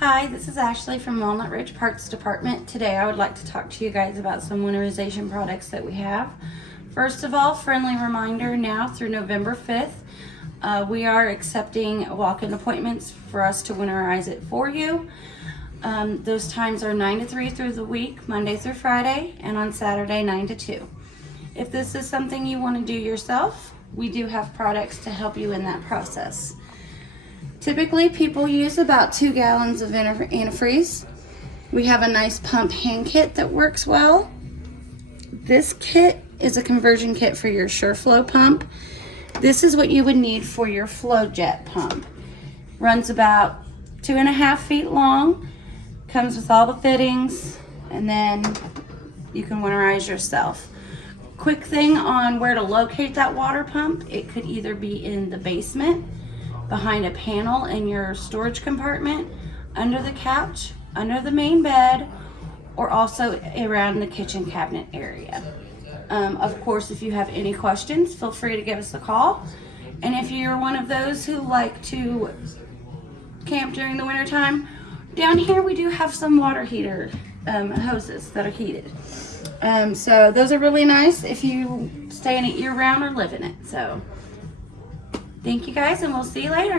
Hi, this is Ashley from Walnut Ridge Parts Department. Today I would like to talk to you guys about some winterization products that we have. First of all, friendly reminder, now through November 5th, we are accepting walk-in appointments for us to winterize it for you. Those times are 9 to 3 through the week, Monday through Friday, and on Saturday 9 to 2. If this is something you want to do yourself, we do have products to help you in that process. Typically, people use about 2 gallons of antifreeze. We have a nice pump hand kit that works well. This kit is a conversion kit for your SureFlow pump. This is what you would need for your FlowJet pump. Runs about 2.5 feet long, comes with all the fittings, and then you can winterize yourself. Quick thing on where to locate that water pump: it could either be in the basement, behind a panel in your storage compartment, under the couch, under the main bed, or also around the kitchen cabinet area. Of course, if you have any questions, feel free to give us a call. And if you're one of those who like to camp during the winter time, down here we do have some water heater hoses that are heated. So those are really nice if you stay in it year round or live in it. So thank you guys, and we'll see you later.